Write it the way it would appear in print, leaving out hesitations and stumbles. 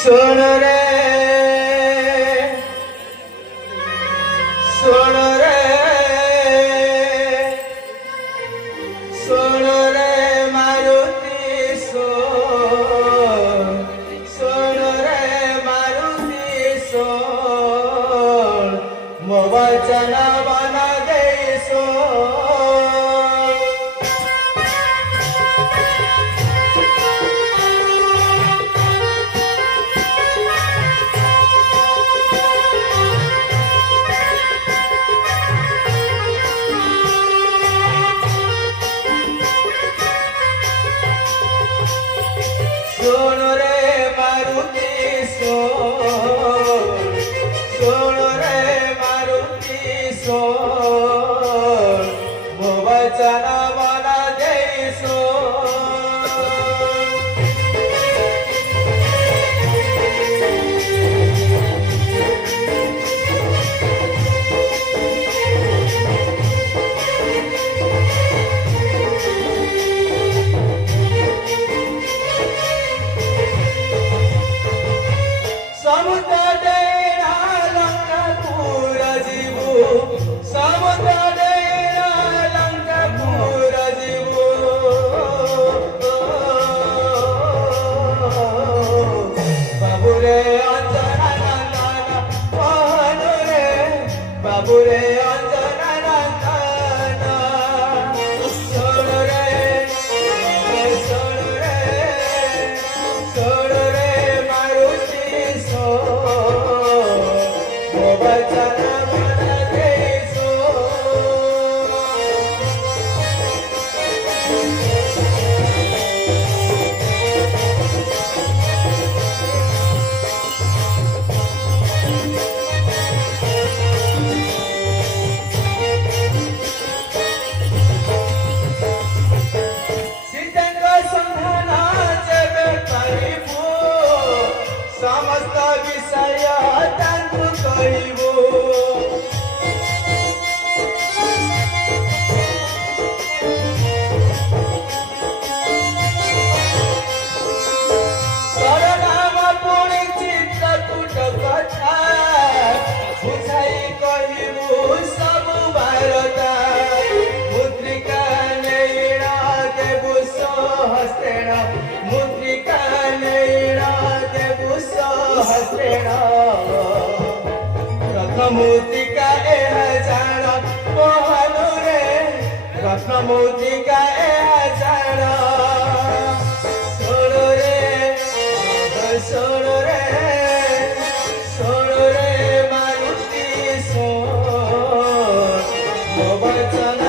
सुन रे सुन रे सुन रे मारुति सुन रे मारुति मो वचन मन दे सुन रे मारुति सुन रे मारुति मो वचन मन दे समुद्र डेरा लंकापुर जीवु समुद्र डेरा लंकापुर जीवु बाबू रे अंजना नंदन मोहन रे बाबू रे अंजना नंदन सुन रे सुन रे सुन रे मारुति मो वचन मन दे सीताଙ୍କ सन्धान जेबे करिबु समस्त विषय तांकु कहिबु सरनाम पुणी चित्रकूट कथा बुझाई कहिबु सबु भारता मुद्रिका नैणा देबु सहस्रेण मुद्रिका नैणा देबु सहस्रेण रत्नमूर्तिका एह जान मोहन रे रत्नमूर्तिका एह जान सुन रे सुन रे सुन रे मारुति मो वचन